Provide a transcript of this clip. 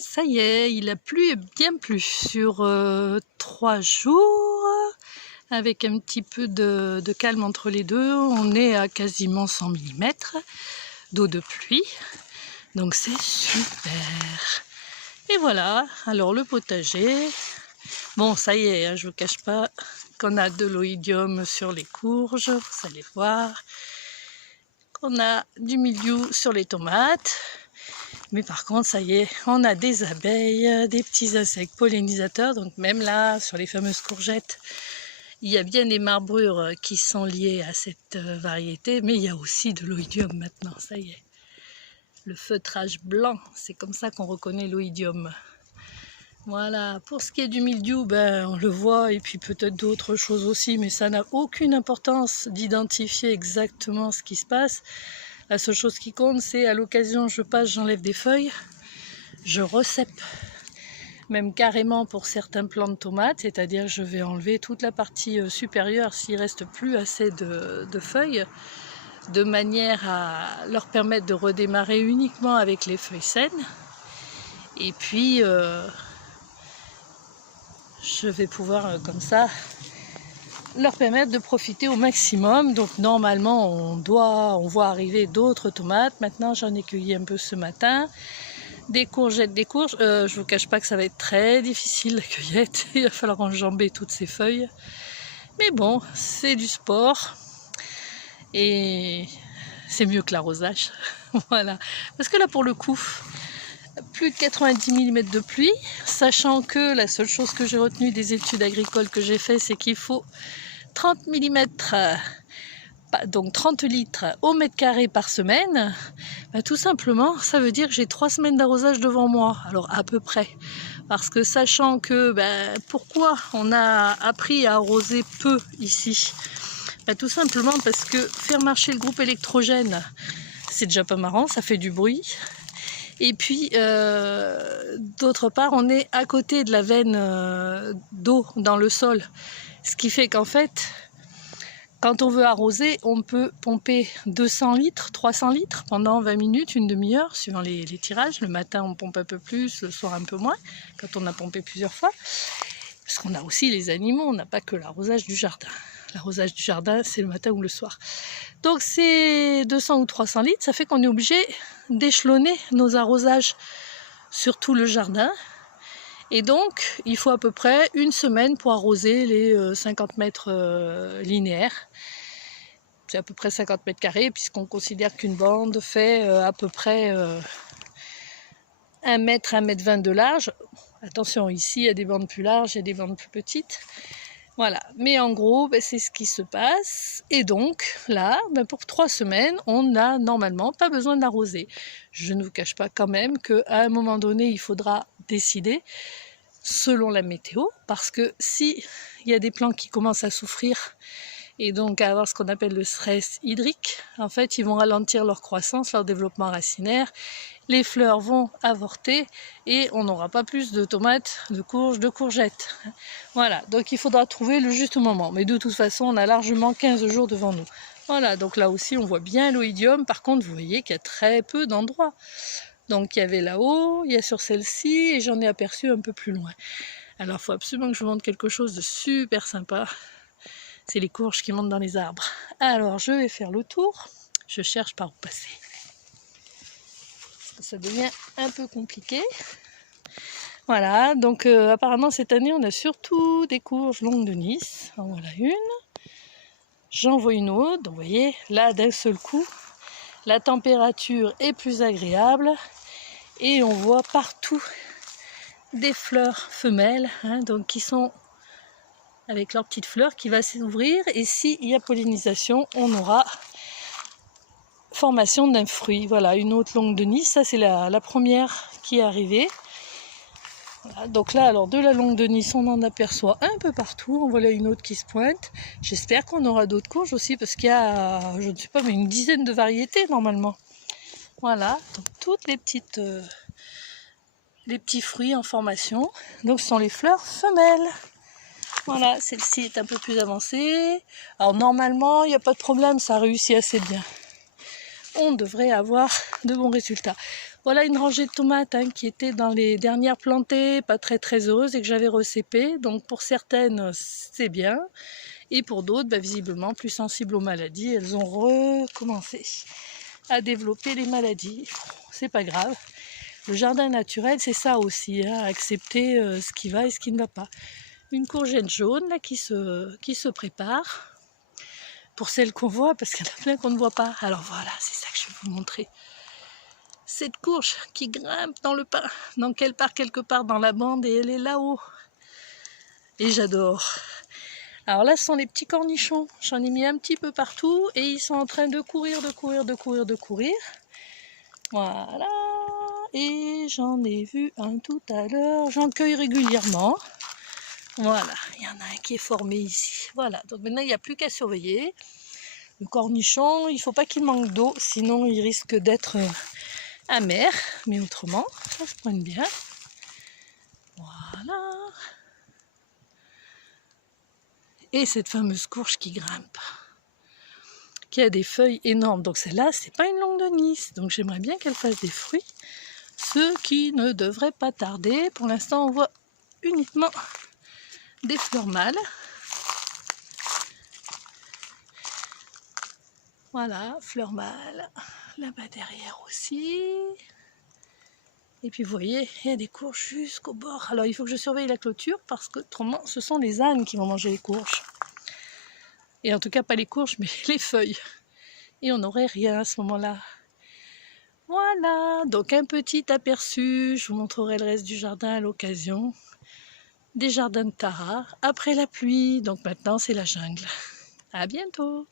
Ça y est, il a plu et bien plu sur 3 jours, avec un petit peu de calme entre les deux. On est à quasiment 100 mm d'eau de pluie, donc c'est super. Et voilà, alors le potager, bon ça y est, je ne vous cache pas qu'on a de l'oïdium sur les courges, vous allez voir, qu'on a du mildiou sur les tomates. Mais par contre, ça y est, on a des abeilles, des petits insectes pollinisateurs. Donc même là, sur les fameuses courgettes, il y a bien des marbrures qui sont liées à cette variété. Mais il y a aussi de l'oïdium maintenant, ça y est. Le feutrage blanc, c'est comme ça qu'on reconnaît l'oïdium. Voilà, pour ce qui est du mildiou, ben, on le voit, et puis peut-être d'autres choses aussi, mais ça n'a aucune importance d'identifier exactement ce qui se passe. La seule chose qui compte, c'est à l'occasion, je passe, j'enlève des feuilles, je recèpe, même carrément pour certains plants de tomates, c'est-à-dire je vais enlever toute la partie supérieure s'il ne reste plus assez de feuilles, de manière à leur permettre de redémarrer uniquement avec les feuilles saines. Et puis, je vais pouvoir comme ça leur permettre de profiter au maximum. Donc normalement on voit arriver d'autres tomates. Maintenant j'en ai cueilli un peu ce matin, des courgettes, des courges. Je vous cache pas que ça va être très difficile la cueillette, il va falloir enjamber toutes ces feuilles, mais bon, c'est du sport et c'est mieux que l'arrosage. Voilà, parce que là pour le coup, plus de 90 mm de pluie, sachant que la seule chose que j'ai retenue des études agricoles que j'ai fait, c'est qu'il faut 30 mm, donc 30 litres au mètre carré par semaine. Ben, tout simplement, ça veut dire que j'ai 3 semaines d'arrosage devant moi, alors à peu près. Parce que sachant que, pourquoi on a appris à arroser peu ici, tout simplement parce que faire marcher le groupe électrogène, c'est déjà pas marrant, ça fait du bruit. Et puis, d'autre part, on est à côté de la veine d'eau dans le sol. Ce qui fait qu'en fait, quand on veut arroser, on peut pomper 200 litres, 300 litres pendant 20 minutes, une demi-heure, suivant les tirages. Le matin, on pompe un peu plus, le soir un peu moins, quand on a pompé plusieurs fois. Parce qu'on a aussi les animaux, on n'a pas que l'arrosage du jardin. L'arrosage du jardin, c'est le matin ou le soir. Donc c'est 200 ou 300 litres, ça fait qu'on est obligé d'échelonner nos arrosages sur tout le jardin. Et donc, il faut à peu près une semaine pour arroser les 50 mètres linéaires. C'est à peu près 50 mètres carrés, puisqu'on considère qu'une bande fait à peu près 1 mètre, 1 mètre 20 de large. Attention, ici, il y a des bandes plus larges, il y a des bandes plus petites. Voilà, mais en gros, c'est ce qui se passe. Et donc, là, pour 3 semaines, on n'a normalement pas besoin d'arroser. Je ne vous cache pas quand même qu'à un moment donné, il faudra décider selon la météo, parce que si il y a des plants qui commencent à souffrir et donc à avoir ce qu'on appelle le stress hydrique, en fait, ils vont ralentir leur croissance, leur développement racinaire, les fleurs vont avorter et on n'aura pas plus de tomates, de courges, de courgettes. Voilà, donc il faudra trouver le juste moment. Mais de toute façon, on a largement 15 jours devant nous. Voilà, donc là aussi, on voit bien l'oïdium. Par contre, vous voyez qu'il y a très peu d'endroits. Donc il y avait là-haut, il y a sur celle-ci, et j'en ai aperçu un peu plus loin. Alors il faut absolument que je vous montre quelque chose de super sympa. C'est les courges qui montent dans les arbres. Alors je vais faire le tour. Je cherche par où passer. Ça devient un peu compliqué. Voilà, donc apparemment cette année on a surtout des courges longues de Nice. En voilà une. J'en vois une autre. Donc vous voyez, là d'un seul coup, la température est plus agréable. Et on voit partout des fleurs femelles, donc qui sont avec leurs petites fleurs qui va s'ouvrir. Et s'il y a pollinisation, on aura formation d'un fruit. Voilà, une autre longue de Nice, ça c'est la première qui est arrivée. Voilà, donc là, alors de la longue de Nice, on en aperçoit un peu partout. En voilà une autre qui se pointe. J'espère qu'on aura d'autres courges aussi, parce qu'il y a, je ne sais pas, mais une dizaine de variétés normalement. Voilà, donc toutes les petites, les petits fruits en formation. Donc ce sont les fleurs femelles. Voilà, celle-ci est un peu plus avancée. Alors normalement, il n'y a pas de problème, ça réussit assez bien. On devrait avoir de bons résultats. Voilà une rangée de tomates hein, qui était dans les dernières plantées, pas très heureuses et que j'avais recépées. Donc pour certaines, c'est bien. Et pour d'autres, visiblement plus sensibles aux maladies, elles ont recommencé à développer les maladies. C'est pas grave. Le jardin naturel, c'est ça aussi, hein, accepter ce qui va et ce qui ne va pas. Une courgette jaune là, qui se prépare. Pour celles qu'on voit, parce qu'il y en a plein qu'on ne voit pas. Alors voilà, c'est ça que je vais vous montrer. Cette courge qui grimpe dans le pain, donc elle part quelque part dans la bande et elle est là-haut. Et j'adore. Alors là, ce sont les petits cornichons. J'en ai mis un petit peu partout et ils sont en train de courir. Voilà. Et j'en ai vu un tout à l'heure. J'en cueille régulièrement. Voilà, il y en a un qui est formé ici. Voilà, donc maintenant il n'y a plus qu'à surveiller. Le cornichon, il ne faut pas qu'il manque d'eau, sinon il risque d'être amer. Mais autrement, ça se pointe bien. Voilà. Et cette fameuse courge qui grimpe, qui a des feuilles énormes. Donc celle-là, c'est pas une longue de Nice. Donc j'aimerais bien qu'elle fasse des fruits, ce qui ne devrait pas tarder. Pour l'instant, on voit uniquement des fleurs mâles. Voilà, fleurs mâles. Là-bas derrière aussi. Et puis vous voyez, il y a des courges jusqu'au bord. Alors il faut que je surveille la clôture parce que autrement ce sont les ânes qui vont manger les courges. Et en tout cas pas les courges mais les feuilles. Et on n'aurait rien à ce moment-là. Voilà, donc un petit aperçu. Je vous montrerai le reste du jardin à l'occasion. Des jardins de Tara après la pluie. Donc maintenant c'est la jungle. À bientôt.